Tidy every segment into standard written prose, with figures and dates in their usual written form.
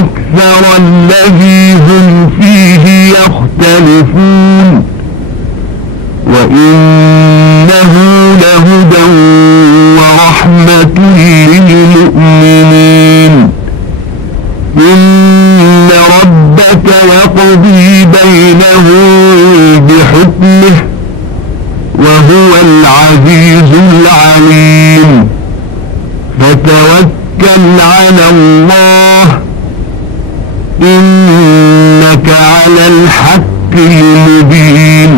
أكثر الذي هم فيه يختلفون وإنه لهدى ورحمة للمؤمنين إن ربك يقضي بينهم بحكمه وهو العزيز العليم فتوكل على الله إنك على الحق المبين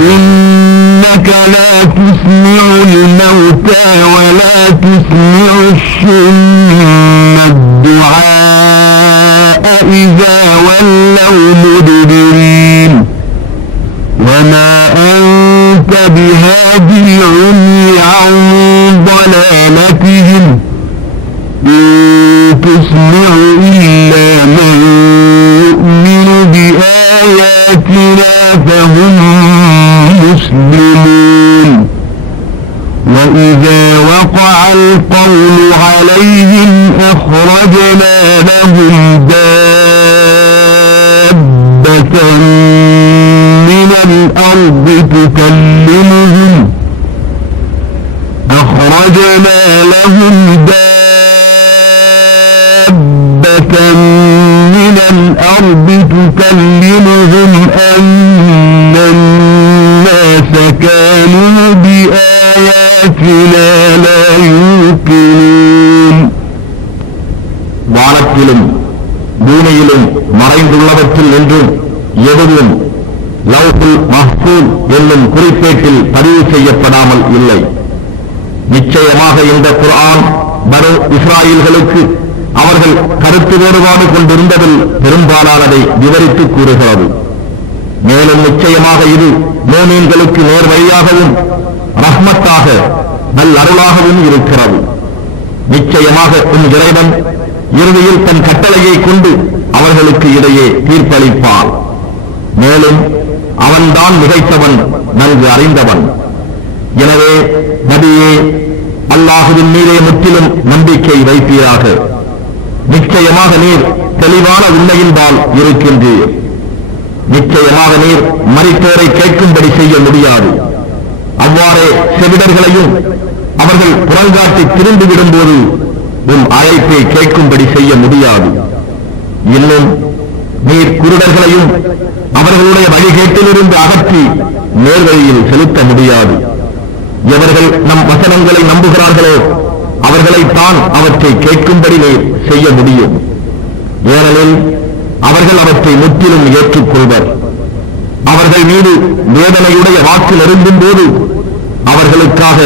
إنك لا تسمع الموتى ولا تسمع الصم الدعاء إذا ولوا مدبرين وما أنت بهادي العمي عن ضلالتهم إن تسمع إلا من يؤمن بآياتنا فهم مسلمون وإذا وقع القول عليهم أخرجنا لهم دابة من الأرض تكلمهم أن الناس كانوا بآياتنا لا يوقنون வானத்திலும் பூமியிலும் மறைந்துள்ளவற்றில் என்றும் எதுவும் லவ்ஹுல் மஹ்ஃபூஸ் என்னும் குறிப்பேட்டில் பதிவு செய்யப்படாமல் இல்லை. நிச்சயமாக இந்த குர்ஆன் பனு இஸ்ராயீல்களுக்கு அவர்கள் கருத்து வேறுபாடு கொண்டிருந்ததில் பெரும்பாலானதை விவரித்து கூறுகிறது. மேலும் நிச்சயமாக இது மோமீன்களுக்கு நேர்வழியாகவும் ரஹ்மத்தாக நல்லருளாகவும் இருக்கிறது. நிச்சயமாக உன் இறைவன் இறுதியில் தன் கட்டளையை கொண்டு அவர்களுக்கு இடையே தீர்ப்பளிப்பான். மேலும் அவன்தான் மிகைத்தவன், நன்கு அறிந்தவன். எனவே நபியே, அல்லாஹுவின் மீதே முற்றிலும் நம்பிக்கை வைப்பீராக. நிச்சயமாக நீர் தெளிவான உண்மையின்பால் இருக்கின்றீர். நிச்சயமாக நீர் மரித்தோரை கேட்கும்படி செய்ய முடியாது. அவ்வாறே செவிடர்களையும் அவர்கள் புறங்காட்டி திரும்பிவிடும் போது உன் அழைப்பை கேட்கும்படி செய்ய முடியாது. இன்னும் நீர் குருடர்களையும் அவர்களுடைய வழிகேட்டிலிருந்து அகற்றி நேர்வழியில் செலுத்த முடியாது. எவர்கள் நம் வசனங்களை நம்புகிறார்களோ அவர்களைத்தான் அவற்றை கேட்கும்படி நீர் செய்ய முடியும். ஏனெனில் அவர்கள் அவற்றை முற்றிலும் ஏற்றுக்கொள்வர். அவர்கள் மீது வேதனையுடைய வாக்கு நெருங்கும் போது அவர்களுக்காக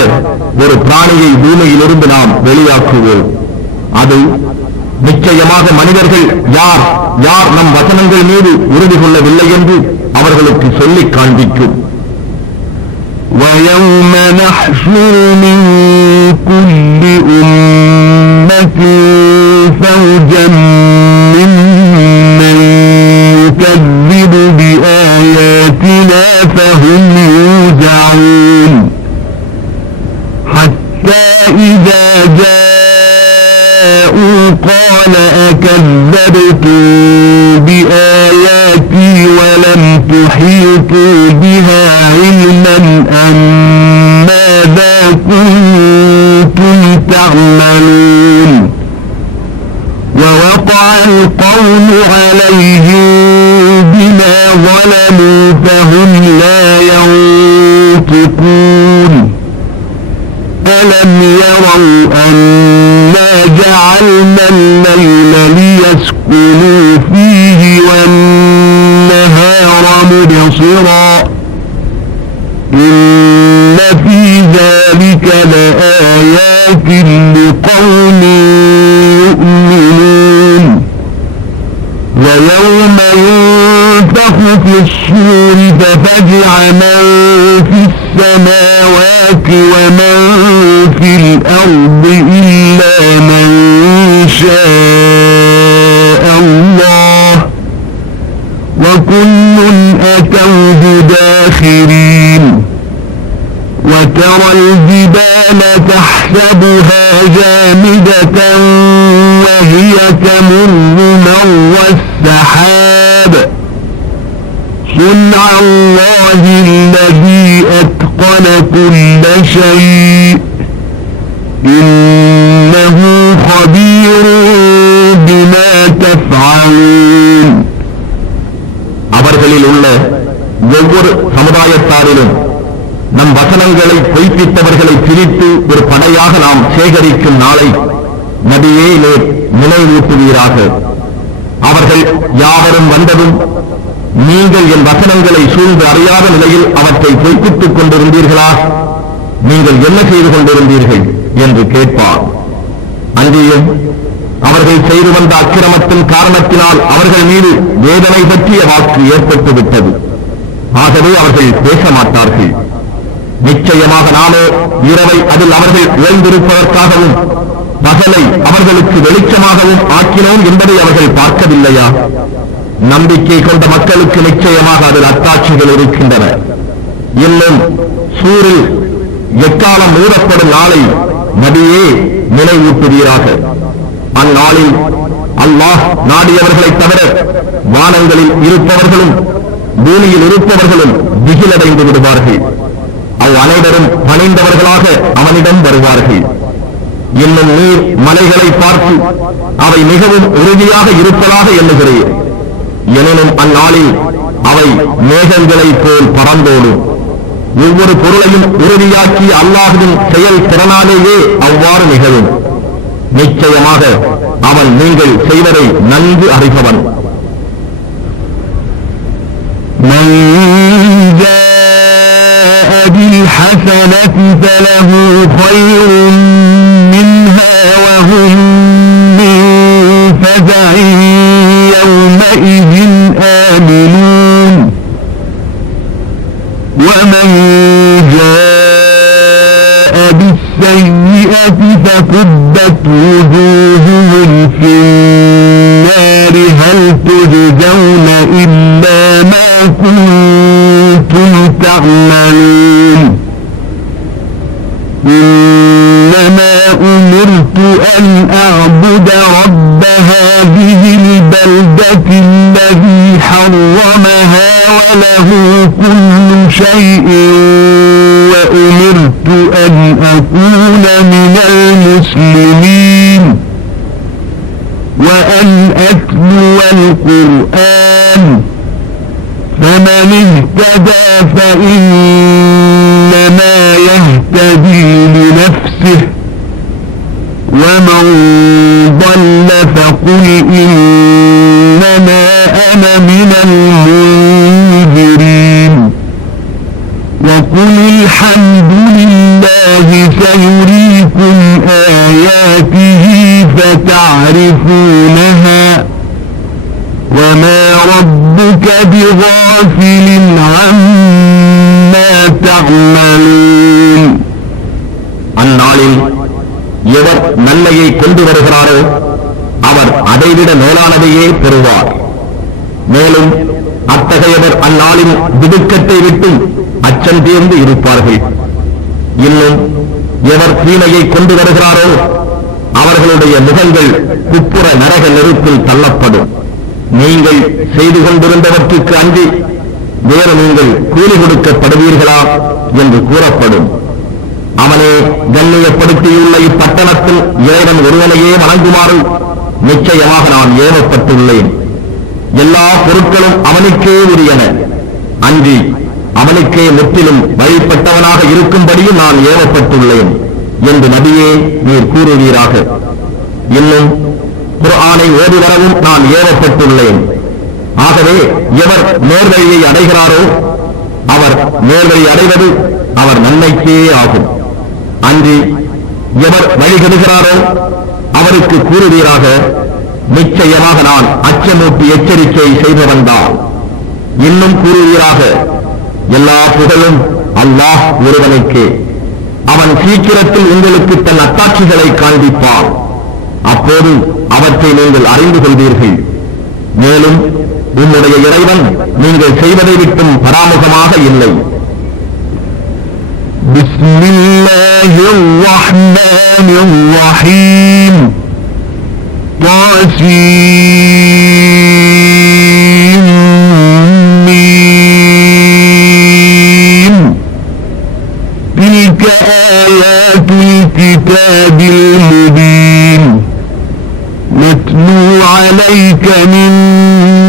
ஒரு பிராணியை பூமியிலிருந்து நாம் வெளியாக்குவோம். அது நிச்சயமாக மனிதர்கள் யார் யார் நம் வசனங்கள் மீது உறுதி கொள்ளவில்லை என்று அவர்களுக்கு சொல்லிக் காண்பிக்கும். وَيَوْمَ نَحْشُرُ مِنْ كُلِّ أُمَّةٍ فَوْجًا مِّمَّنْ يُكَذِّبُ بِآيَاتِنَا فَهُمْ يُوزَعُونَ حَتَّى إِذَا جَاءُوا قَالَ أَكَذَّبْتُمْ بِآيَاتِي وَلَمْ تُحِيطُوا بِهَا عِلْمًا أَمْ مَاذَا كُنتُمْ تَعْمَلُونَ وَوَقَعَ الْقَوْلُ عَلَيْهِمْ بِمَا ظَلَمُوا فَهُمْ لَا يَنطِقُونَ أَلَمْ يَرَوْا أَنَّا جَعَلْنَا اللَّيْلَ لِيَسْكُنُوا فِيهِ وَالنَّهَارَ مُبْصِرًا إِنَّ فِي ذَلِكَ لَآيَاتٍ لِقَوْمٍ يُؤْمِنُونَ وَيَوْمَ يُنفَخُ فِي الصُّورِ فَفَزِعَ مَن فِي السَّمَاوَاتِ وَمَن فِي الْأَرْضِ إِلَّا مَن شَاءَ اللَّهُ وَكُلٌّ أَتَوْهُ دَاخِرِينَ وَتَرَى الْجِبَالَ تَحْسَبُهَا جَامِدَةً وَهِيَ وهي تمر مر السحاب صنع الله الذي أتقن كل شيء إنه خبير بما تفعلون. அவர்களில் உள்ள ஒவ்வொரு சமுதாயத்தாரிலும் நம் வசனங்களை பொய்ப்பித்தவர்களை பிரித்து ஒரு படையாக நாம் சேகரிக்கும் நாளை நபியே நீர் நினைவூட்டுவீராக. அவர்கள் யாவரும் வந்ததும் நீங்கள் என் வசனங்களை சூழ்ந்து அறியாத நிலையில் அவற்றை பொய்ப்பித்துக் கொண்டிருந்தீர்களா? நீங்கள் என்ன செய்து கொண்டிருந்தீர்கள் என்று கேட்பார். அங்கேயும் அவர்கள் செய்து வந்த அக்கிரமத்தின் காரணத்தினால் அவர்கள் மீது வேதனை பற்றிய வாக்கு ஏற்பட்டு விட்டது. ஆகவே அவர்கள் பேச மாட்டார்கள். நிச்சயமாக நானே இரவை அதில் அவர்கள் ஓய்ந்திருப்பதற்காகவும் பகலை அவர்களுக்கு வெளிச்சமாகவும் ஆக்கினோம் என்பதை அவர்கள் பார்க்கவில்லையா? நம்பிக்கை கொண்ட மக்களுக்கு நிச்சயமாக அதில் அத்தாட்சிகள் இருக்கின்றன. இன்னும் சூரில் எக்காலம் மூடப்படும் நாளை நபியே நினைவூட்டுவீராக. அந்நாளில் அல்லாஹ் நாடியவர்களைத் தவிர வானங்களில் இருப்பவர்களும் பூமியில் இருப்பவர்களும் திகிலடைந்து விடுவார்கள். அனைவரும் பணிந்தவர்களாக அவனிடம் வருவார்கள். இன்னும் நீர் மலைகளை பார்த்து அவை மிகவும் உறுதியாக இருப்பதாக எண்ணுகிறேன். எனினும் அந்நாளில் அவை மேகங்களைப் போல் பறந்தோடும். ஒவ்வொரு பொருளையும் உறுதியாக்கி அல்லாஹ்வின் செயல் திறனாலேயே அவ்வாறு நிகழும். நிச்சயமாக அவன் நீங்கள் செய்வதை நன்கு அறிபவன். بالحسنة فله خير منها وهم من فزع يومئذ آمنون ومن جاء بالسيئة فكبت وجوههم في النار هل تجزون إلا ما كنتم تعملون إنما أمرت أن أعبد رب هذه البلدة الذي حرمها وله كل شيء وأمرت أن أكون من المسلمين وأن أتلو القرآن فمن اهتدى فإنما يهتدي لنفسه ومن ضل فقل إنما أنا من المنذرين وقل الحمد لله سيريكم آياته فتعرفونها وما ربك بغافل عما تعملون. அந்நாளில் எவர் நன்மையை கொண்டு வருகிறாரோ அவர் அதைவிட மேலானதையே பெறுவார். மேலும் அத்தகையவர் அந்நாளின் திடுக்கத்தை விட்டும் அச்சம் தீர்ந்து இருப்பார்கள். இன்னும் எவர் தீமையை கொண்டு வருகிறாரோ அவர்களுடைய முகங்கள் குப்புற நரக நெருப்பில் தள்ளப்படும். நீங்கள் செய்து கொண்டிருந்தவற்றுக்கு அன்றி வேறு நீங்கள் கூலி கொடுக்கப்படுவீர்களா என்று கூறப்படும். அவனே கண்ணியப்படுத்தியுள்ள இப்பட்டணத்தில் இறைவன் ஒருவனையே வணங்குமாறு நிச்சயமாக நான் ஏவப்பட்டுள்ளேன். எல்லா பொருட்களும் அவனுக்கே உரியன. அன்றி அவனுக்கே முற்றிலும் வழிபட்டவனாக இருக்கும்படியும் நான் ஏவப்பட்டுள்ளேன் என்று நபியே நீர் கூறுவீராக. இன்னும் குர்ஆனை ஓதி வரவும் நான் ஏவப்பட்டுள்ளேன். ஆகவே எவர் நேர்வழியை அடைகிறாரோ அவர் நேர்வழி அடைவது அவர் நன்மைக்கே ஆகும். அன்றி எவர் வழிகெடுகிறாரோ அவருக்கு கூறுவீராக, நிச்சயமாக நான் அச்சமூட்டி எச்சரிக்கை செய்தவன்தான். இன்னும் கூறுவீராக, எல்லா புகழும் அல்லாஹ் ஒருவனுக்கே. அவன் சீக்கிரத்தில் உங்களுக்கு தன் அத்தாட்சிகளை காண்பிப்பான். அப்போது அவற்றை நீங்கள் அறிந்து கொள்வீர்கள். மேலும் உன்னுடைய இறைவன் நீங்கள் செய்வதை விட்டும் பராமுகமாக இல்லை. பிஸ்மில்லாஹிர் ரஹ்மானிர் ரஹீம். طاسيم تلك آيات الكتاب المبين نتلو عليك من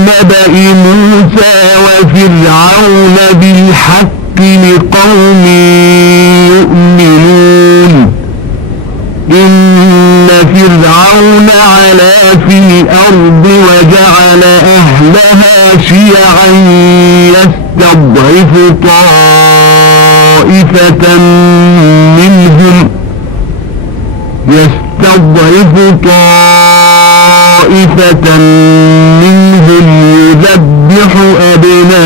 نبأ موسى وفرعون بالحق لقوم يؤمنون إن فرعون علا في الأرض وجعل أهلها شيعا يستضعف طائفة منهم يذبح أبناءهم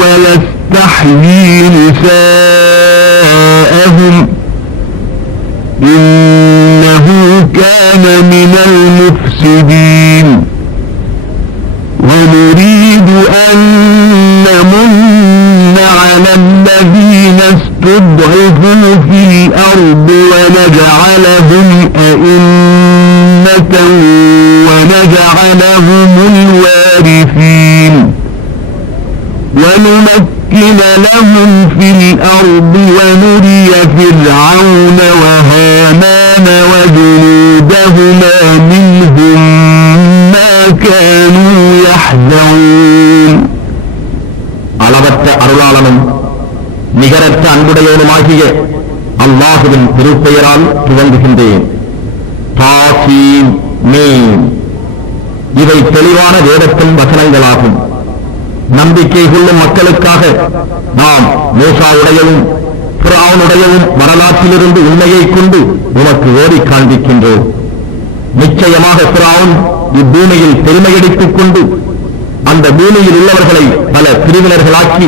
ويستحيي نساءهم إنه كان من المفسدين ونريد أن نمن على الذين استضعفوا في الأرض ونجعلهم أئمة ونجعلهم الوارثين ونمكن لهم في الأرض ونري فرعون وهامان وجنودهما منهم ما كانوا يحذرون அளவற்ற அருளாளனும் நிகரற்ற அன்புடையவனுமாகிய அல்லாஹுவின் திருப்பெயரால் துவங்குகின்றேன். தாசீம் மீம். இவை தெளிவான வேதத்தின் வசனங்களாகும். நம்பிக்கை கொள்ளும் மக்களுக்காக நாம் மூசாவுடையவும் ஃபிரௌனுடையவும் வரலாற்றிலிருந்து உண்மையை கொண்டு உனக்கு ஓடி காண்பிக்கின்றோம். நிச்சயமாக ஃபிரௌன் இப்பூமியில் பெருமையடித்துக் கொண்டு அந்த பூமியில் உள்ளவர்களை பல பிரிவினர்களாக்கி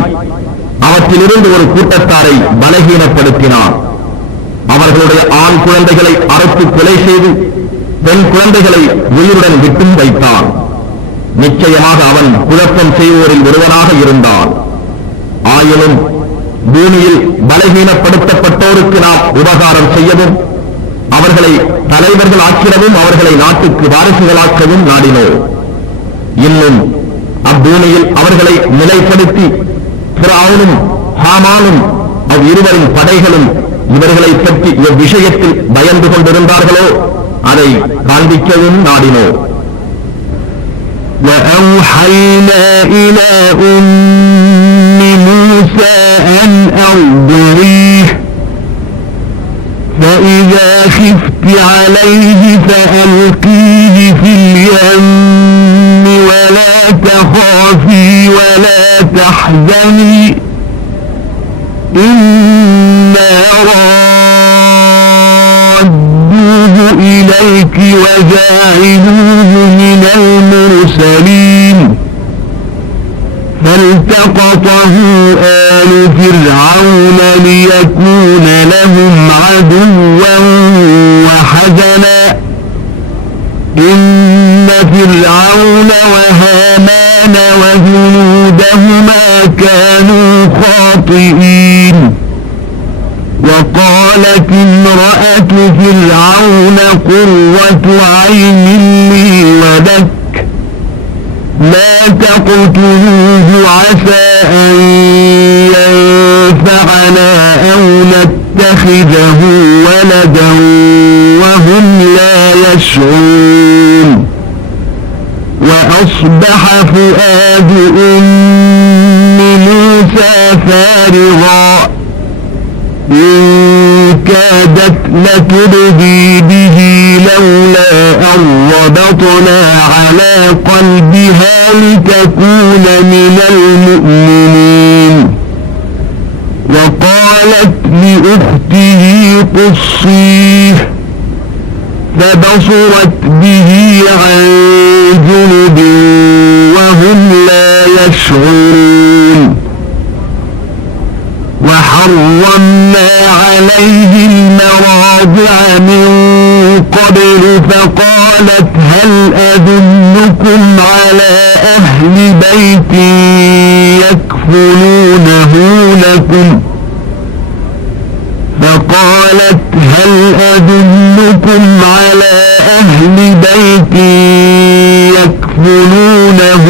அவற்றிலிருந்து ஒரு கூட்டத்தாரை பலகீனப்படுத்தினார். அவர்களுடைய ஆண் குழந்தைகளை அறுத்து கொலை செய்து பெண் குழந்தைகளை உயிருடன் விட்டும் வைத்தான். நிச்சயமாக அவன் குழப்பம் செய்வோரில் ஒருவனாக இருந்தான். ஆயினும் பூமியில் பலகீனப்படுத்தப்பட்டோருக்கு நாம் உபகாரம் செய்யவும் அவர்களை தலைவர்கள் ஆக்கிடவும் அவர்களை நாட்டுக்கு வாரிசுகளாக்கவும் நாடினோம். இன்னும் அப்பூமியில் அவர்களை நிலைப்படுத்தி ஃபிரௌனும் ஹாமானும் அவ்விருவரின் படைகளும் இவர்களை பற்றி இவ்விஷயத்தில் பயந்து கொண்டிருந்தார்களோ அதை காண்பிக்கவும் நாடினோம். وأوحينا إلى أم موسى أن أرضعيه فإذا خفت عليه فألقيه في اليم ولا تخافي ولا تحزني إنا رادوه إليك وجاعلوه من المرسلين فالتقطه آل فرعون ليكون لهم عدوا وحزنا إن فرعون وهامان وجنودهما كانوا خاطئين وقالت امرأة فرعون قرة عين لي ولك لا تقتلوه عسى أن ينفعنا أو نتخذه ولدا وهم لا يشعرون وأصبح فؤاد أم موسى فارغا إن كادت لتبدي به لولا أن ربطنا على قلبها لتكون من المؤمنين وقالت لأخته قصيه فبصرت به عن جنب وهم لا يشعرون وحرمنا عليه المراضع من قبل فقالت هل أدلكم على أهل بيت يكفلونه لكم أدلكم على أهل بيت يكفلونه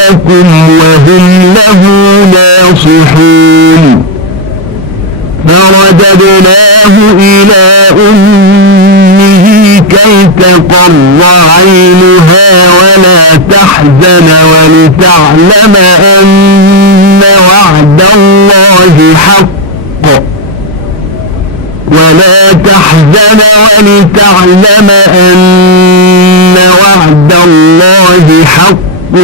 لكم وهم له ناصحون فرددناه إلى أمه كي تقر عينها ولا تحزن ولتعلم أن وعد الله حق ولتعلم أن وعد الله حق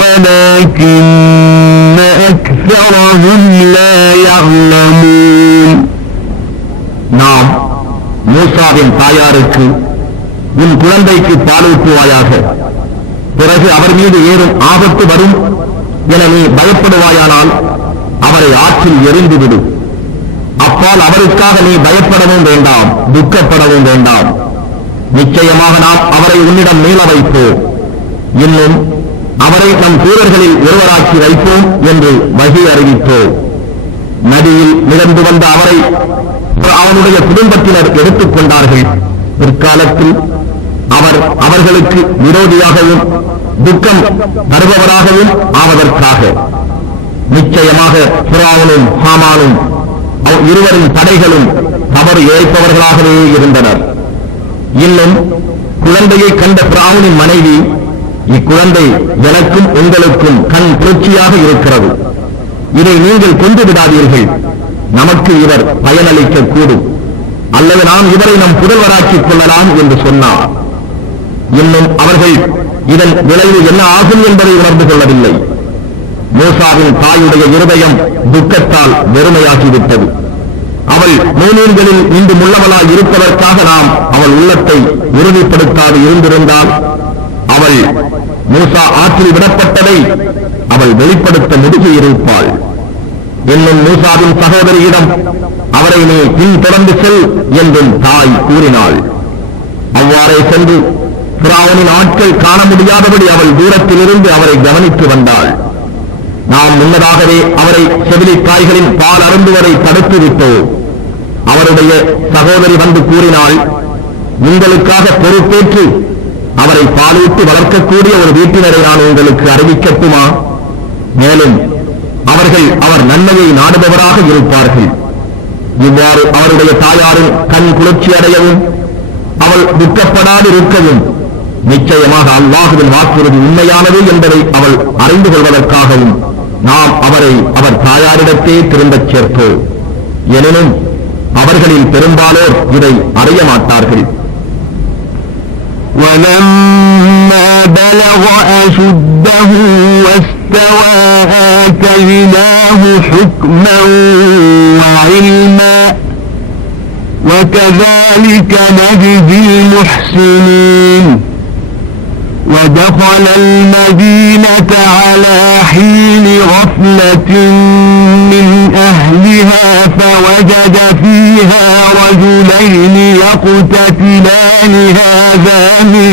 ولكن أكثرهم لا يعلمون. நாம் மூசாவின் தாயாருக்கு உன் குழந்தைக்கு பாலூட்டுவாயாக, பிறகு அவர் மீது ஏறும் ஆபத்து வரும் என நீ பயப்படுவாயானால் அவரை ஆற்றில் எறிந்துவிடு. அப்பால் அவருக்காக நீ பயப்படவும் வேண்டாம், துக்கப்படவும் வேண்டாம். நிச்சயமாக நாம் அவரை உன்னிடம் மீள வைப்போம், இன்னும் அவரை நம் தூதர்களில் ஒருவராக்கி வைப்போம் என்று வகி அறிவித்தோம். நதியில் மிதந்து வந்த அவரை அவனுடைய குடும்பத்தினர் எடுத்துக் கொண்டார்கள். பிற்காலத்தில் அவர் அவர்களுக்கு விரோதியாகவும் துக்கம் தருபவராகவும் ஆவதற்காக நிச்சயமாக ஃபிரௌனும் ஹாமானும் இருவரின் தடைகளும் தவறு இழைப்பவர்களாகவே இருந்தனர். இன்னும் குழந்தையை கண்ட ஃபிரௌனின் மனைவி, இக்குழந்தை எனக்கும் உங்களுக்கும் கண் குளிர்ச்சியாக இருக்கிறது, இதை நீங்கள் கொண்டு விடாதீர்கள், நமக்கு இவர் பயனளிக்க கூடும், அல்லது நாம் இவரை நம் புதல்வராக்கிக் கொள்ளலாம் என்று சொன்னார். இன்னும் அவர்கள் இதன் விளைவு என்ன ஆகும் என்பதை உணர்ந்து கொள்ளவில்லை. மூசாவின் தாயுடைய இருதயம் துக்கத்தால் வெறுமையாகிவிட்டது. அவள் மூனீன்களில் இன்று உள்ளவளாய் இருப்பதற்காக நாம் அவள் உள்ளத்தை உறுதிப்படுத்தாது இருந்திருந்தால் அவள் மூசா ஆற்றில் விடப்பட்டதை அவள் வெளிப்படுத்த முடியிருப்பாள். இன்னும் மூசாவின் சகோதரியிடம் அவரை நீ பின்தொடர்ந்து செல் என்றும் தாய் கூறினாள். அவ்வாறே சென்று ஃபிரௌனின் ஆட்கள் காண முடியாதபடி அவள் தூரத்திலிருந்து அவரை கவனித்து வந்தாள். நாம் முன்னதாகவே அவரை செவிலித்தாய்களின் பால் அருந்துவதை தடுத்து விட்டோம். அவருடைய சகோதரி வந்து கூறினாள், உங்களுக்காக பொறுப்பேற்று அவரை பாலூட்டி வளர்க்கக்கூடிய ஒரு வீட்டினரை நான் உங்களுக்கு அறிவிக்கட்டுமா? மேலும் அவர்கள் அவர் நன்மையை நாடுபவராக இருப்பார்கள். இவ்வாறு அவருடைய தாயாரும் கண் குளிர்ச்சி அடையவும் அவள் துக்கப்படாதிருக்கவும் நிச்சயமாக அல்லாஹுவின் வாக்குறுதி உண்மையானது என்பதை அவள் அறிந்து கொள்வதற்காகவும் நாம் அவரை அவர் தாயாரிடத்தே திரும்பச் சேர்த்தோம். எனினும் அவர்களில் பெரும்பாலோர் இதை அறிய மாட்டார்கள். وَلَمَّا بَلَغَ أَشُدَّهُ وَاسْتَوَى آتَيْنَاهُ حُكْمًا وَعِلْمًا وَكَذَلِكَ نَجْزِي الْمُحْسِنِينَ. ودخل المدينة على حين غفلة من أهلها فوجد فيها رجلين يقتتلان هذا من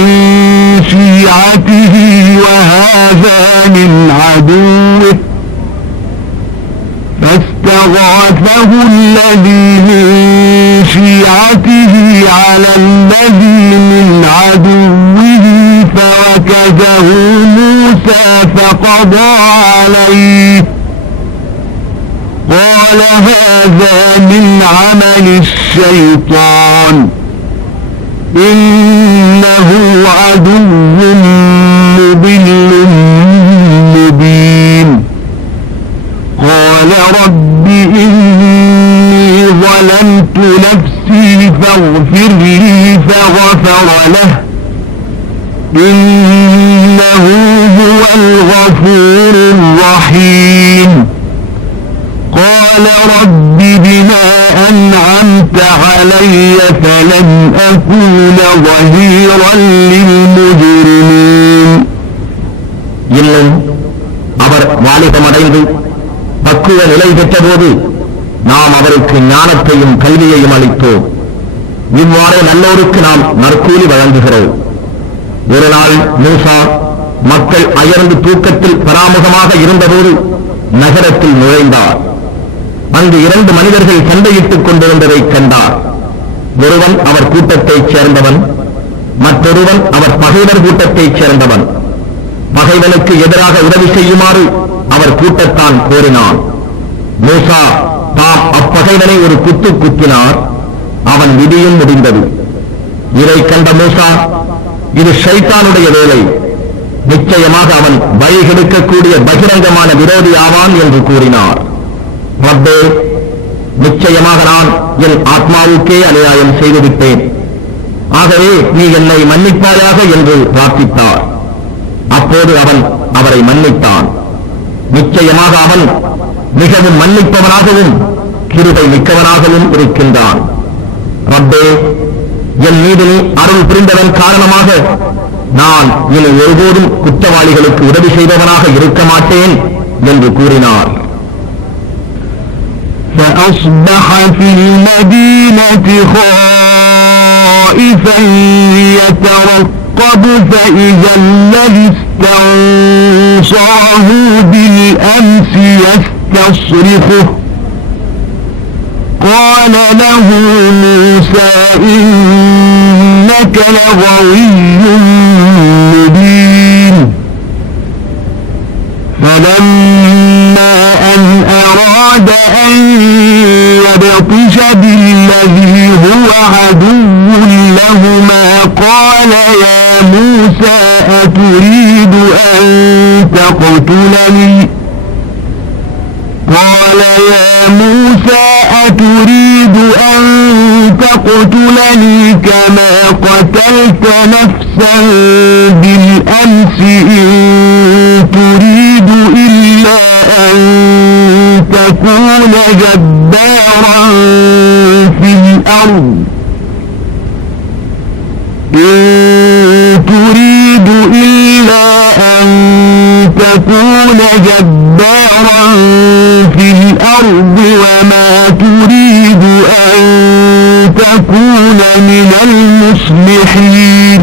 شيعته وهذا من عدوه فاستغاثه الذي من شيعته على الذي من عدوه فوكزه موسى فقضى عليه قال هذا من عمل الشيطان إنه عدو مضل مبين. قال رب إني ظلمت نفسي فاغفر لي فغفر له إنه هو الغفور الرحيم. قال رب بما أنعمت علي فلن أكون ظهيرا للمجرمين. இன்னும் அவர் வாலிபமடைந்து பக்குவ நிலை பெற்றபோது நாம் அவருக்கு ஞானத்தையும் கல்வியையும் அளித்தோம். இவ்வாறு நல்லோருக்கு நாம் நற்கூலி வழங்குகிறோம். ஒரு நாள் மூசா மக்கள் அயர்ந்து தூக்கத்தில் பராமுகமாக இருந்தபோது நகரத்தில் நுழைந்தார். அங்கு 2 மனிதர்கள் சண்டையிட்டுக் கொண்டிருந்ததை கண்டார். ஒருவன் அவர் கூட்டத்தைச் சேர்ந்தவன், மற்றொருவன் அவர் பகைவர் கூட்டத்தைச் சேர்ந்தவன். பகைவனுக்கு எதிராக உதவி செய்யுமாறு அவர் கூட்டத்தான் கோரினான். மூசா தாம் அப்பகைவனை ஒரு குத்து குத்தினார். அவன் விதியும் முடிந்தது. இதை கண்ட மூசா, இது ஷைத்தானுடைய வேலை, நிச்சயமாக அவன் வழி கெடுக்கக்கூடிய பகிரங்கமான விரோதி ஆவான் என்று கூறினார். ரப்பே, நிச்சயமாக நான் என் ஆத்மாவுக்கே அநியாயம் செய்துவிட்டேன், ஆகவே நீ என்னை மன்னிப்பாயாக என்று பிரார்த்தித்தார். அப்போது அவன் அவரை மன்னித்தான். நிச்சயமாக அவன் மிகவும் மன்னிப்பவனாகவும் கிருபை மிக்கவனாகவும் இருக்கின்றான். ரப்பே, என் மீது நீ அருள் புரிந்ததன் காரணமாக நான் இனி ஒருபோதும் குற்றவாளிகளுக்கு உதவி செய்தவனாக இருக்க மாட்டேன் என்று கூறினார். فأصبح في المدينة خائفا يترقب فإذا الذي استنصره بالأمس يستصرخه قال له موسى إنك لغوي مبين. فلما أن أراد أن يبطش بالذي هو عدو لهما قال يا موسى أتريد أن تقتلني كما قتلت نفسا بالأمس إن تريد إلا أن تكون جبارا في الأرض وما تريد أن تكون من المصلحين.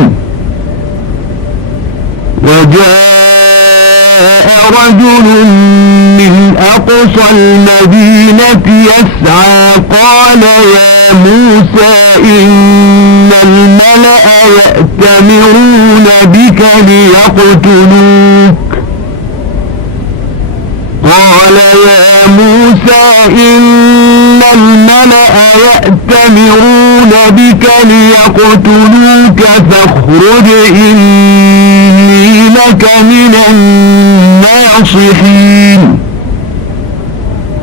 وجاء رجل من أقصى المدينة يسعى قال يا موسى إن الملأ يأتمرون بك ليقتلوك فاخرج إني لك من الناصحين.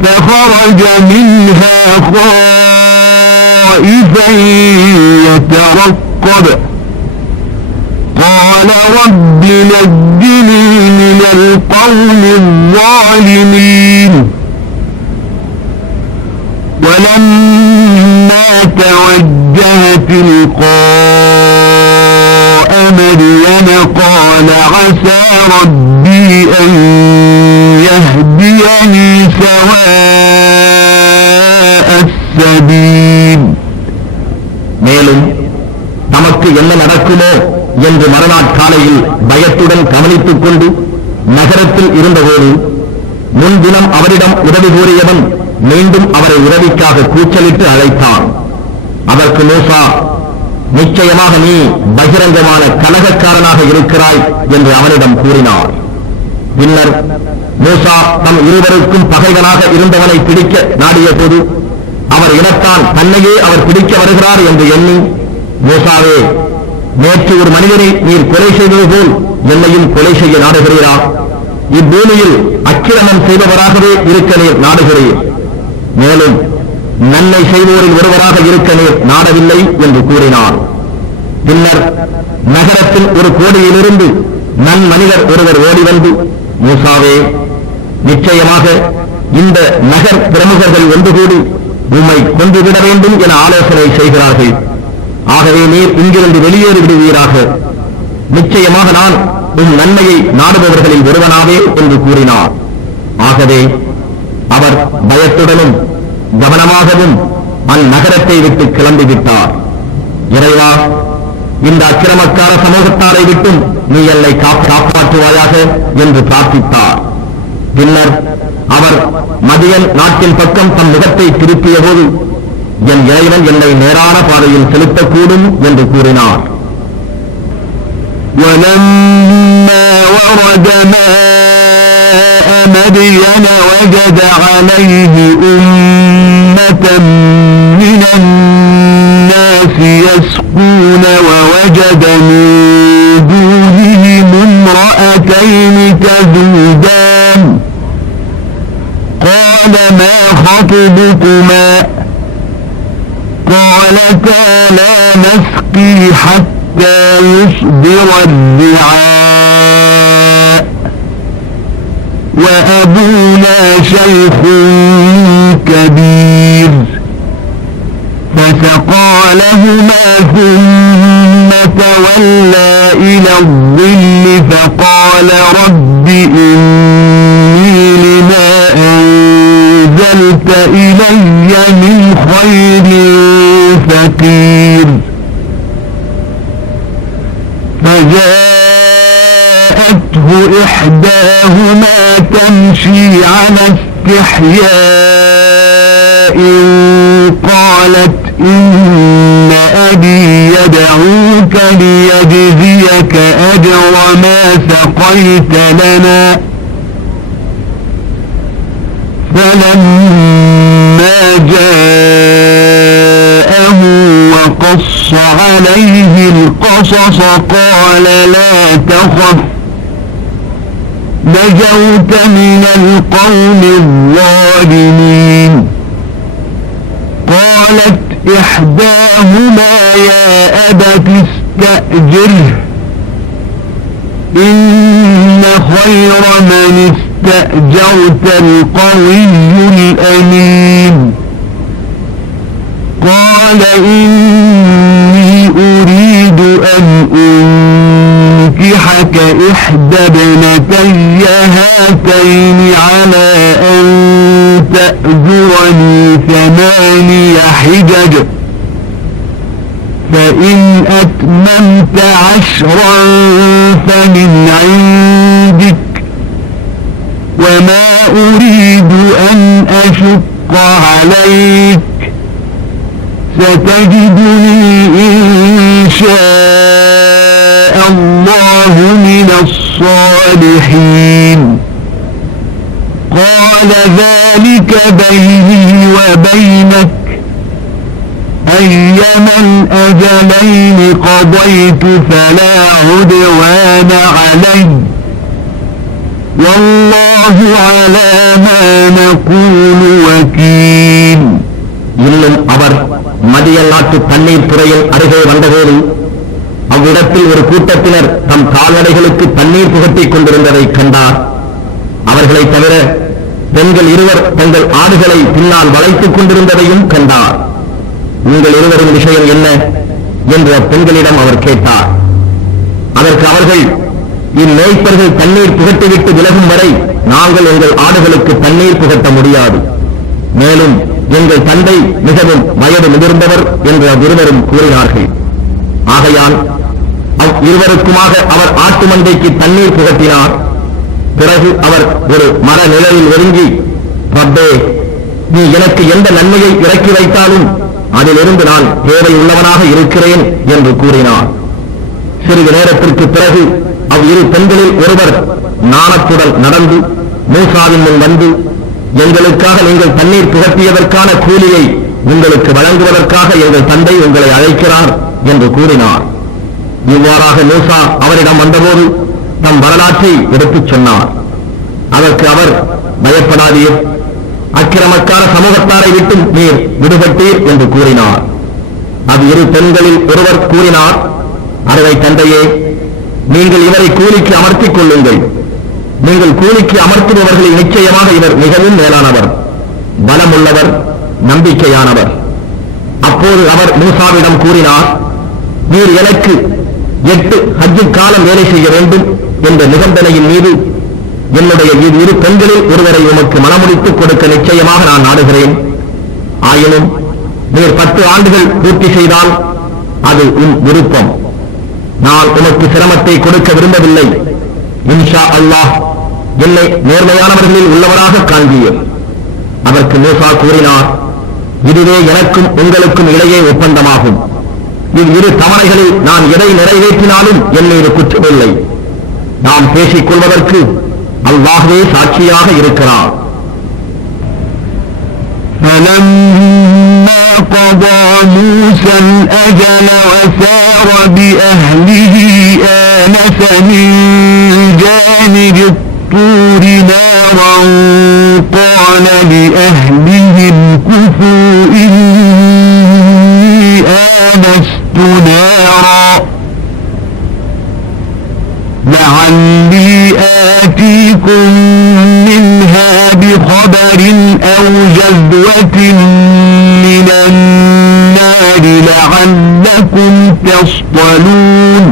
فخرج منها خائفا يترقب قال رب نجني من القوم الظالمين. ولما توجه تلقاء مدين قال عسى ربي أن يهديني سواء السبيل. மேலும் நமக்கு என்ன நடக்குமோ என்று மறுநாட்காலையில் பயத்துடன் கவனித்துக் கொண்டு நகரத்தில் இருந்தபோது முன்தினம் அவரிடம் உதவி கோரியவன் மீண்டும் அவரை உதவிக்காக கூச்சலிட்டு அழைத்தான். அதற்கு மூசா, நிச்சயமாக நீ பகிரங்கமான கலகக்காரனாக இருக்கிறாய் என்று அவனிடம் கூறினார். பின்னர் மூசா தம் இருவருக்கும் பகைவனாக இருந்தவனை பிடிக்க நாடிய போது அவர் இடத்தான் தன்னையே அவர் பிடிக்க வருகிறார் என்று எண்ணி, மூசாவே, நேற்று ஒரு மனிதனை நீர் கொலை செய்தது போல் என்னையும் கொலை செய்ய நாடுகிறீரா? இப்பூமியில் அக்கிரமம் செய்பவராகவே இருக்க நீர் நாடுகிறீர், மேலும் நன்மை செய்வோரில் ஒருவராக இருக்க நீர் நாடவில்லை என்று கூறினார். பின்னர் நகரத்தில் ஒரு கோடியிலிருந்து நன்மனிதர் ஒருவர் ஓடி வந்து, மூசாவே, நிச்சயமாக இந்த நகர் பிரமுகர்கள் ஒன்று கூடி உம்மை கொன்றுவிட வேண்டும் என ஆலோசனை செய்கிறார்கள். ஆகவே நீர் இங்கிருந்து வெளியேறி விடுவீராக. நிச்சயமாக நான் உம் நன்மையை நாடுபவர்களில் ஒருவனாவே என்று கூறினார். ஆகவே அவர் பயத்துடனும் கவனமாகவும் அந்நகரத்தை விட்டு கிளம்பிவிட்டார். இறைவா, இந்த அக்கிரமக்கார சமூகத்தாரை விட்டும் நீ என்னை காப்பாற்றுவாயாக என்று பிரார்த்தித்தார். பின்னர் அவர் மதியன் நாட்டின் பக்கம் தம் முகத்தை திருப்பிய போது என் இறைவன் என்னை நேரான பாதையில் செலுத்தக்கூடும் என்று கூறினார். ولما ورد ماء مدين وجد عليه أمة من الناس يسقون ووجد من دونهم امرأتين تذودان قال ما خطبكما قالتا لا نسقي حتى يصدر الرعاء وأبونا شيخ كبير فسقى لهما ثم تولى إلى الظل فقال رب إني لما أنزلت إلي من خير فقير فجاءته إحداهما تمشي على استحياء قالت إن أبي يدعوك ليجزيك أجر ما سقيت لنا فلما جاءه وقص عليه القصص قال لا تخف نجوت من القوم الظالمين قالت إحداهما يا أبت استأجره إن خير من استأجرت القوي الأمين قال إني أريد أن أنكحك إحدى ابنتي هاتين على أن تأجرني 8 حجج فإن أتممت 10 فمن عندك وما أريد أن أشق عليك ستجدني إن شاء الله من الصالحين قال ذلك بيني وبينك أيما الأجلين قضيت فلا عدوان علي والله على ما نقول وكيل. இன்னும் அவர் மதியல் நாட்டு தண்ணீர் துறையில் அருகே வந்தபோது அவ்விடத்தில் ஒரு கூட்டத்தினர் தம் கால்நடைகளுக்கு தண்ணீர் புகட்டிக் கொண்டிருந்ததை கண்டார். அவர்களை தவிர பெண்கள் இருவர் தங்கள் ஆடுகளை பின்னால் வளைத்துக் கொண்டிருந்ததையும் கண்டார். உங்கள் இருவரின் விஷயம் என்ன என்று அப்பெண்களிடம் அவர் கேட்டார். அதற்கு அவர்கள் இம்மேய்ப்பர்கள் தண்ணீர் புகட்டிவிட்டு விலகும் வரை நாங்கள் எங்கள் ஆடுகளுக்கு தண்ணீர் புகட்ட முடியாது. மேலும் எங்கள் தந்தை மிகவும் வயது முதிர்ந்தவர் என்று அவ்விருவரும் கூறினார்கள். ஆகையால் அவ்விருவருக்குமாக அவர் ஆட்டு மந்தைக்கு தண்ணீர் புகட்டினார். பிறகு அவர் ஒரு மர நிழலில் ஒதுங்கி, ரப்பே, நீ எனக்கு எந்த நன்மையை இறக்கி வைத்தாலும் அதிலிருந்து நான் தேவை உள்ளவனாக இருக்கிறேன் என்று கூறினார். சிறிது நேரத்திற்கு பிறகு அவ்விரு பெண்களில் ஒருவர் நாணத்துடன் நடந்து மூசாவின் முன் வந்து, எங்களுக்காக நீங்கள் தண்ணீர் புகட்டியதற்கான கூலியை உங்களுக்கு வழங்குவதற்காக எங்கள் தந்தை உங்களை அழைக்கிறார் என்று கூறினார். இவ்வாறாக மூசா அவரிடம் வந்தபோது தம் வரலாற்றை எடுத்துச் சொன்னார். அதற்கு அவர், பயப்படாதீர், அக்கிரமக்கார சமூகத்தாரை விட்டு நீர் விடுபட்டீர் என்று கூறினார். அது இரு பெண்களில் ஒருவர் கூறினார், அருமை தந்தையே, நீங்கள் இவரை கூலிக்கு அமர்த்திக் கொள்ளுங்கள். நீங்கள் கூலிக்கு அமர்த்துபவர்களில் நிச்சயமாக இவர் மிகவும் மேலானவர், பலமுள்ளவர், நம்பிக்கையானவர். அப்போது அவர் மூசாவிடம் கூறினார், நீர் எனக்கு 8 ஹஜ்ஜு காலம் வேலை செய்ய வேண்டும் என்ற நிபந்தனையின் மீது என்னுடைய இரு பெண்களில் ஒருவரை உமக்கு மனமுடித்துக் கொடுக்க நிச்சயமாக நான் நாடுகிறேன். ஆயினும் நீர் 10 ஆண்டுகள் பூர்த்தி செய்தால் அது உன் விருப்பம். நான் உமக்கு சிரமத்தை கொடுக்க விரும்பவில்லை. இன்ஷா அல்லாஹ் என்னை நேர்மையானவர்களில் உள்ளவராக காண்பீர். அதற்கு மூசா கூறினார், இதுவே எனக்கும் உங்களுக்கும் இடையே ஒப்பந்தமாகும். இவ்விரு தவணைகளில் நான் எதை நிறைவேற்றினாலும் என் மீது குற்றமில்லை. நாம் பேசிக் கொள்வதற்கு அல்லாஹ்வே சாட்சியாக இருக்கிறார். فلما قضى موسى الأجل وسار بأهله آنس من جانب الطور نارا قال لأهلهم كثوا إني آنست نارا لعلي آتيكم منها بخبر أو جذوة من النار لعلكم تصطلون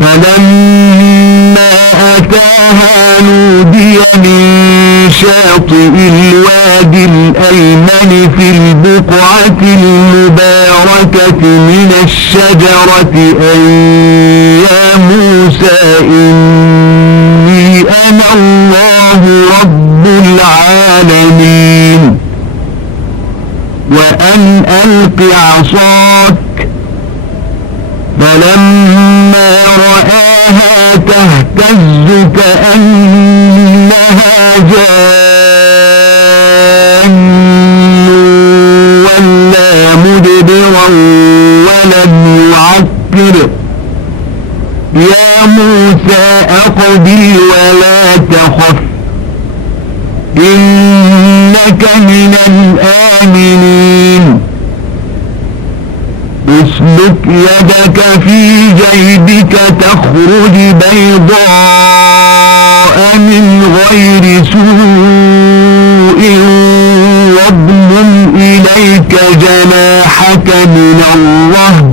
فلما أتاها نودي من شاطئ الوادي الأيمن في البقعة المباركة من الشجرة أن يا موسى إني أنا الله رب العالمين وأن ألق عصاك فلما رآها تهتز كأنها جان ولا مدبرا ولم يعقب يا موسى أقبل ولا تخف إنك من الآمنين اسلك يدك في جيبك تخرج بيضاء من غير سوء واضمم إليك جناحك من الرهب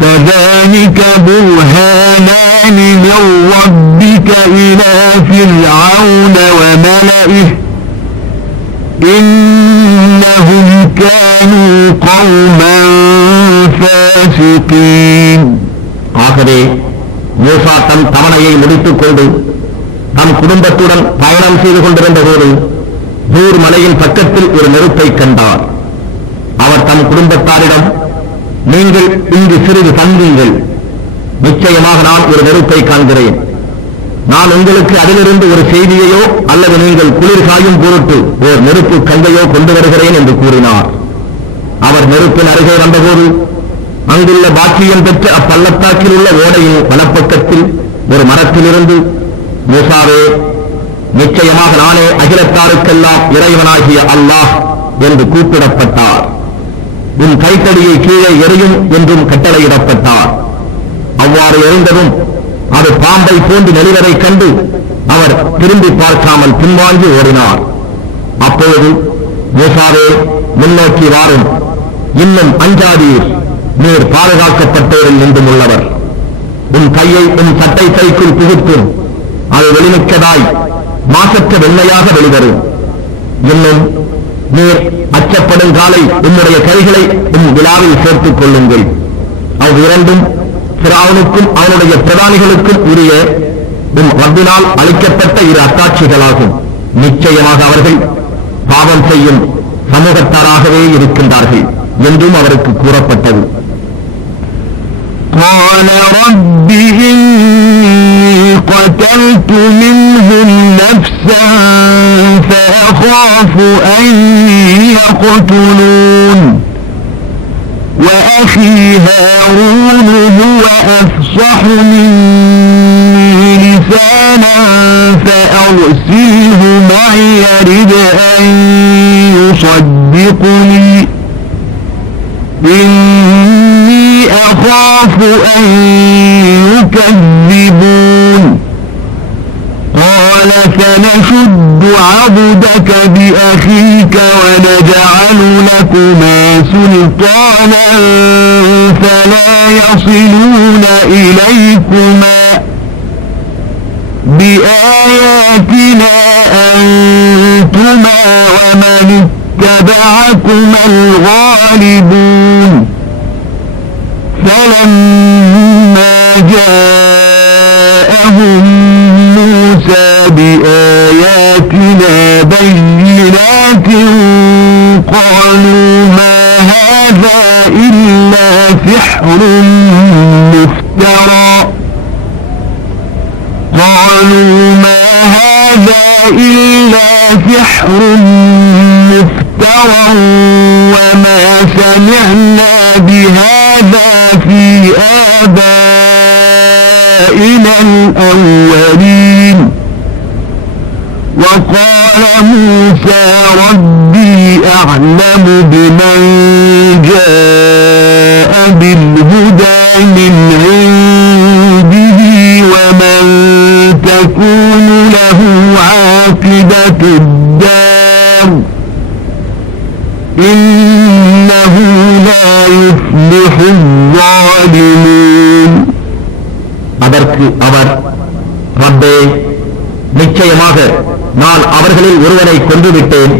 فذلك برهانان من ربك إلى فرعون وملئه إنهم كانوا قوما فاسقين. ஆகவே மூசா தம் தவணையை முடித்துக் கொண்டு தம் குடும்பத்துடன் பயணம் செய்து கொண்டிருந்த போது தூர் மலையின் பக்கத்தில் ஒரு நெருப்பை கண்டார். அவர் தம் குடும்பத்தாரிடம், நீங்கள் இங்கு சிறிது தங்குங்கள், நிச்சயமாக நான் ஒரு நெருப்பை காண்கிறேன். நான் உங்களுக்கு அதிலிருந்து ஒரு செய்தியையோ அல்லது நீங்கள் குளிர் காயும் பொருட்டு ஒரு நெருப்பு கங்கையோ கொண்டு வருகிறேன் என்று கூறினார். அவர் நெருப்பின் அருகே வந்தபோது அங்குள்ள பாக்கியம் பெற்ற அப்பள்ளத்தாக்கில் உள்ள ஓடையின் வலப்பக்கத்தில் ஒரு மரத்திலிருந்து, மூசாவே, நிச்சயமாக நானே அகிலத்தாருக்கெல்லாம் இறைவனாகிய அல்லாஹ் என்று கூப்பிடப்பட்டார். உன் கைத்தடியை கீழே எரியும் என்றும் கட்டளையிடப்பட்டார். அவ்வாறு எரிந்ததும் அது பாம்பை போன்று நெளிவதைக் கண்டு அவர் திரும்பி பார்க்காமல் பின்வாங்கி ஓடினார். அப்பொழுது, மூசாவே, முன்னோக்கி வாரும், இன்னும் அஞ்சாதீர், நீர் பாதுகாக்கப்பட்டோரில் நின்றும் உள்ளவர். உன் கையை உன் சட்டை கைக்குள் புகுத்தும், அது வெளிமிக்கதாய் மாசற்ற வெண்மையாக வெளிவரும். இன்னும் நீர் அச்சப்படும் காலை உம்முடைய கைகளை உம் விழாவில் சேர்த்துக் கொள்ளுங்கள். அவ்விரண்டும் பிராவுனுக்கும் அவனுடைய பிரதானிகளுக்கும் உரிய உம் ரப்பினால் அளிக்கப்பட்ட இரு அத்தாட்சிகளாகும். நிச்சயமாக அவர்கள் பாவம் செய்யும் சமூகத்தாராகவே இருக்கின்றார்கள் என்றும் அவருக்கு கூறப்பட்டது. قال رب إني قتلت منهم نفسا فأخاف أن يقتلون وأخي هارون هو أفصح مني لسانا فأرسله معي يرد أن يصدقني إني أخاف أن يكذبون قال فنشد عضدك بأخيك ونجعل لكما سلطانا فلا يصلون إليكما بآياتنا أنتما ومن اتبعكما الغالبون فلما جاءهم موسى بآياتنا بينات سحر مفترى قالوا ما هذا إلا سحر مفترى وما سمعنا بهذا في آبائنا الأولين وقال موسى ربي أعلم بمن جاء بالهدى من عنده ومن تكون له عاقبة الدار إنه لا يفلح الظالمون. அதற்கு அவர், ரப்பே, நிச்சயமாக நான் அவர்களில் ஒருவனை கொன்றுவிட்டேன்,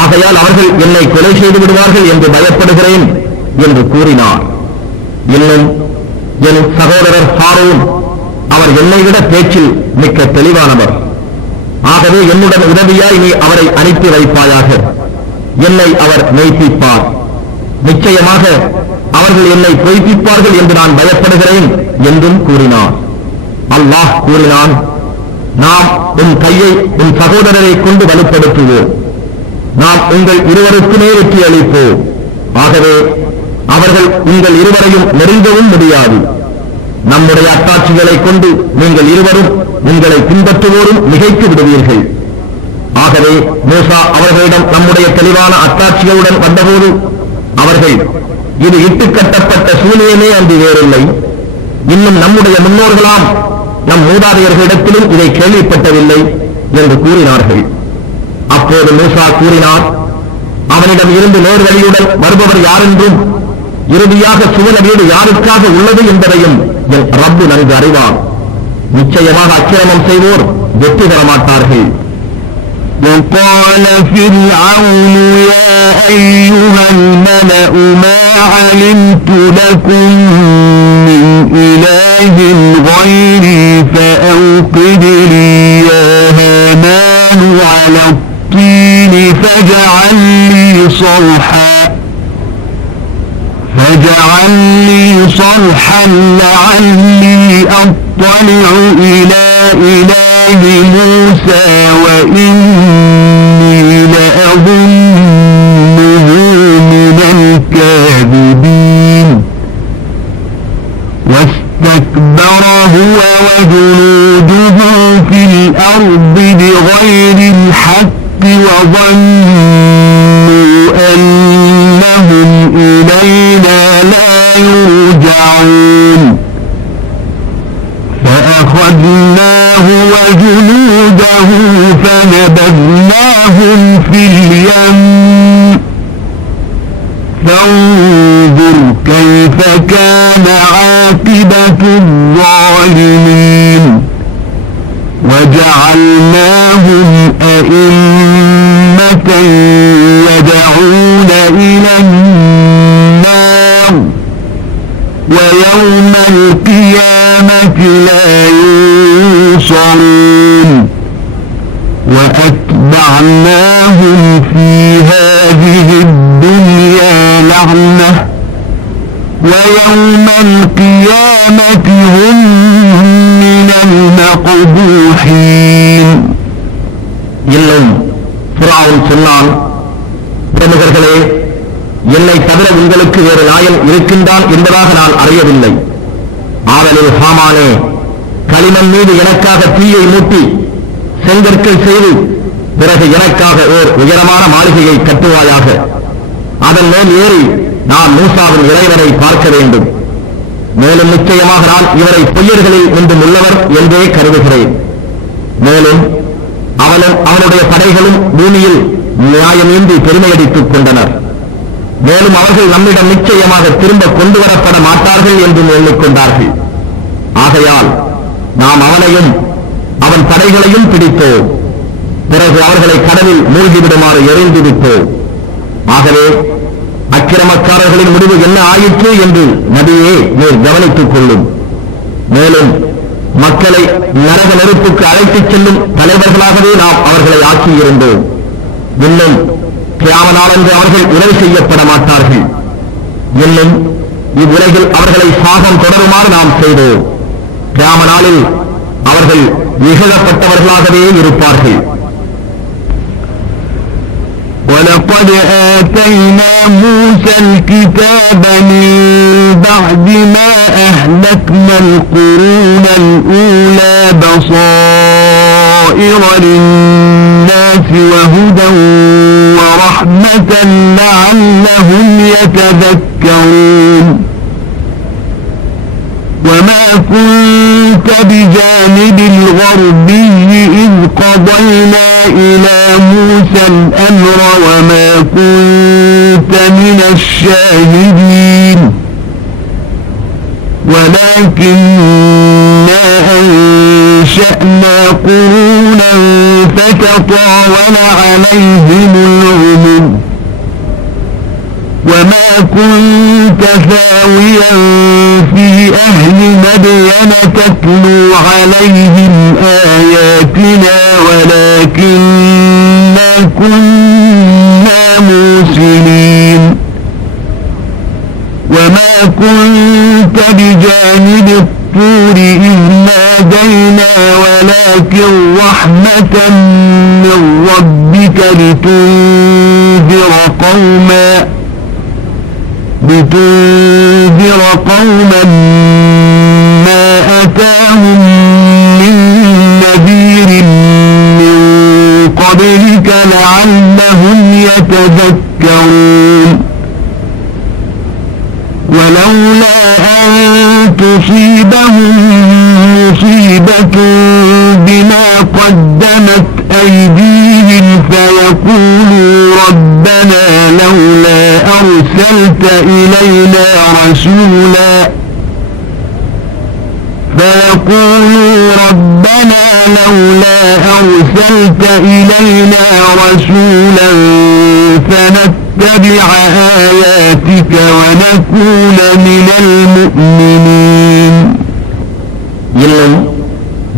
ஆகையால் அவர்கள் என்னை கொலை செய்து விடுவார்கள் என்று பயப்படுகிறேன் என்று கூறினார். இன்னும் என் சகோதரர் ஹாரூன், அவர் என்னை விட பேச்சில் மிக்க தெளிவானவர். ஆகவே என்னுடன் உதவியாய் நீ அவரை அனுப்பி வைப்பாயாக. என்னை அவர் மெய்ப்பிப்பார். நிச்சயமாக அவர்கள் என்னை பொய்ப்பிப்பார்கள் என்று நான் பயப்படுகிறேன் என்றும் கூறினார். அல்லாஹ் கூறினான், நாம் உன் கையை உன் சகோதரரை கொண்டு வலுப்படுத்துவோம். நாம் உங்கள் இருவருக்குமே வெற்றி அளிப்போம். ஆகவே அவர்கள் உங்கள் இருவரையும் நெருங்கவும் முடியாது. நம்முடைய அத்தாட்சிகளை கொண்டு நீங்கள் இருவரும் உங்களை பின்பற்றுவோரும் மிகைத்து விடுவீர்கள். ஆகவே மூசா அவர்களிடம் நம்முடைய தெளிவான அத்தாட்சிகளுடன் வந்தபோது அவர்கள், இது இட்டுக்கட்டப்பட்ட சூனியமே அன்றி வேறில்லை, இன்னும் நம்முடைய முன்னோர்களாம் நம் மூதாதையர்களிடத்திலும் இதை கேள்விப்பட்டதில்லை என்று கூறினார்கள். அப்போது மூசா கூறினார், அவனிடம் இருந்து நேர்வழியுடன் வருபவர் யாரென்றும் இறுதியாக சுவன வீடு யாருக்காக உள்ளது என்பதையும் என் ரப்பு நன்கு அறிவான். நிச்சயமாக அக்கிரமம் செய்வோர் வெற்றி பெற மாட்டார்கள். وقال فرعون يا أيها الملأ ما علمت لكم من إله غيري فأوقد لي يا هامان على الطين فاجعل لي صرحا لعلي أطلع إلى إله موسى وإني لأظنه من الكاذبين واستكبر هو وجنوده في الأرض بغير الحق وظنوا أنهم إلينا لا يرجعون فأخذناه وجنوده فنبذناهم في اليم فانظر كيف كان عاقبة الظالمين وجعلناهم أئمة يدعون إلى النار ويوم القيامة لا ينصرون وأتبعناهم في هذه الدنيا لعنة ويوم القيامة هم من المقبوحين. இன்னும் ஃபிரௌன் சொன்னான், பிரமுகர்களே, என்னை தவிர உங்களுக்கு வேறு நாயன் இருக்கின்றான் என்பதாக நான் அறியவில்லை. ஆதலில் ஹாமானே, களிமண் மீது எனக்காக தீயை மூட்டி செங்கற்கள் செய்து பிறகு எனக்காக ஓர் உயரமான மாளிகையை கட்டுவாயாக. அதன் மேல் ஏறி நான் மூசாவின் இறைவனை பார்க்க வேண்டும். மேலும் நிச்சயமாக நான் இவரை பொய்யர்களில் இன்றும் உள்ளவர் என்றே கருதுகிறேன். மேலும் அவனும் அவனுடைய படைகளும் பூமியில் நியாயமின்றி பெருமையடித்துக் கொண்டனர். மேலும் அவர்கள் நம்மிடம் நிச்சயமாக திரும்ப கொண்டு வரப்பட மாட்டார்கள் என்றும் எண்ணிக்கொண்டார்கள். ஆகையால் நாம் அவனையும் அவன் படைகளையும் பிடித்தோம். பிறகு அவர்களை கடலில் மூழ்கிவிடுமாறு எறிந்து விட்டோம். ஆகவே அக்கிரமக்காரர்களின் முடிவு என்ன ஆயிற்று என்று நபியே நீர் கவனித்துக் கொள்ளும். மேலும் மக்களை நரக நெருப்புக்கு அழைத்துச் செல்லும் தலைவர்களாகவே நாம் அவர்களை ஆக்கியிருந்தோம். இன்னும் கியாம நாளன்று அவர்கள் உதவி செய்யப்பட மாட்டார்கள். இன்னும் இவ்வுலகில் அவர்களை சாகம் தொடருமாறு நாம் செய்தோம். கியாம நாளில் அவர்கள் இகழப்பட்டவர்களாகவே இருப்பார்கள். وَلَقَدْ آتَيْنَا مُوسَى الْكِتَابَ مِنْ بَعْدِ مَا أَهْلَكْنَا الْقُرُونَ الْأُولَى بَصَائِرَ لِلنَّاسِ وَهُدًى وَرَحْمَةً لَعَلَّهُمْ يَتَذَكَّرُونَ وَمَا كُنْتَ بِجَانِبِ الْغَرْبِيِّ إِذْ قَضَيْنَا إِلَى مُوسَى الْأَمْرَ وَمَا كُنْتَ مِنَ الشَّاهِدِينَ وَلَكِنَّا أَنشَأْنَا قُرُونًا فَتَطَاوَلَ عَلَيْهِمُ الْعُمُرُ وَمَا كُنْتَ ثَاوِيًا فِي أَهْلِ مَدْيَنَ تَتْلُو عَلَيْهِمْ آيَاتِنَا وَلَكِنَّا كُنَّا مُرْسِلِينَ وَمَا كُنْتَ بِجَانِبِ الطُّورِ إِذْ نَادَيْنَا وَلَكِنْ رَحْمَةً مِّن رَّبِّكَ لِتُنذِرَ قَوْمًا مَّا أَتَاهُم مِّن نَّذِيرٍ مِّن قَبْلِكَ لَعَلَّهُمْ يَتَذَكَّرُونَ وَلَوْلَا أَن تُصِيبَهُم مُّصِيبَةٌ بِمَا قَدَّمَتْ أَيْدِيهِمْ فَيَقُولُوا رَبَّنَا لَوْلَا أَرْسَلْتَ إِلَيْنَا رَسُولًا فَنَتَّبِعَ آيَاتِكَ وَنَكُونَ مِنَ الْمُؤْمِنِينَ இன்னும்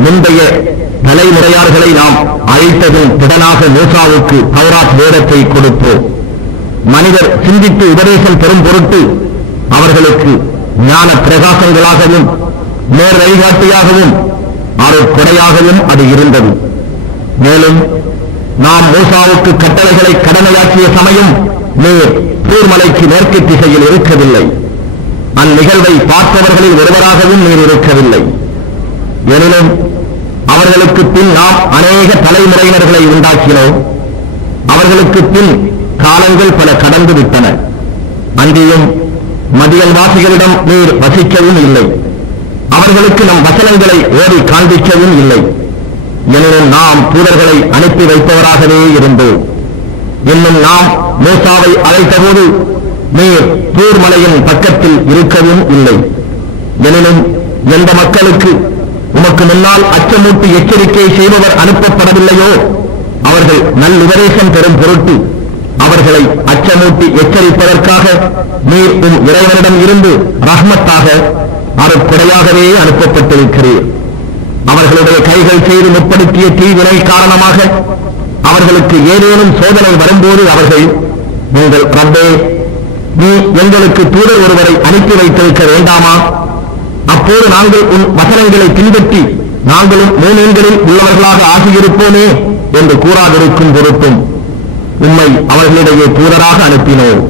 முந்தைய தலைமுறையார்களை நாம் அழைத்ததும் திடனாக மூசாவுக்கு தௌராத் வேதத்தை கொடுப்போம். மனிதர் சிந்தித்து உபதேசம் பெறும் பொருட்டு அவர்களுக்கு ஞான பிரகாசங்களாகவும் நேர் வழிகாட்டியாகவும் அருட்கொடையாகவும் அது இருந்தது. மேலும் நாம் மூசாவுக்கு கட்டளைகளை கடமையாக்கிய சமயம் நீர் தூர்மலைக்கு மேற்கு திசையில் இருக்கவில்லை. அந்நிகழ்வை பார்த்தவர்களில் ஒருவராகவும் நீர் இருக்கவில்லை. எனினும் அவர்களுக்கு பின் நாம் அநேக தலைமுறையினர்களை உண்டாக்கினோம். அவர்களுக்கு பின் காலங்கள் பல கடந்து விட்டன. அன்றியும் மதியன் வாசிகளிடம் நீர் வசிக்கவும் இல்லை. அவர்களுக்கு நம் வசனங்களை ஓடி காண்பிக்கவும் இல்லை. எனினும் நாம் தூதர்களை அனுப்பி வைப்பவராகவே இருந்தோம். இன்னும் நாம் மூசாவை அழைத்தபோது நீர் தூர்மலையின் பக்கத்தில் இருக்கவும் இல்லை. எனினும் எந்த மக்களுக்கு உமக்கு முன்னால் அச்சமூட்டி எச்சரிக்கை செய்பவர் அனுப்பப்படவில்லையோ அவர்கள் நல்லுபதேசம் பெறும் பொருட்டு அவர்களை அச்சமூட்டி எச்சரிப்பதற்காக நீர் உம் இறைவனிடம் இருந்து ரஹ்மத்தாக அருட்கொடையாகவே அனுப்பப்பட்டிருக்கிறீர். அவர்களுடைய கைகள் செய்து முற்படுத்திய தீவினை காரணமாக அவர்களுக்கு ஏதேனும் சோதனை வரும்போது அவர்கள், உங்கள் ரப்பே, நீ எங்களுக்கு தூதர் ஒருவரை அனுப்பி வைத்திருக்க வேண்டாமா? அப்போது நாங்கள் உன் வசனங்களை பின்பற்றி நாங்களும் மூமின்களில் உள்ளவர்களாக ஆகியிருப்போமே என்று கூறாதிருக்கும் பொருட்டும் உம்மை அவர்களிடையே தூதராக அனுப்பினோம்.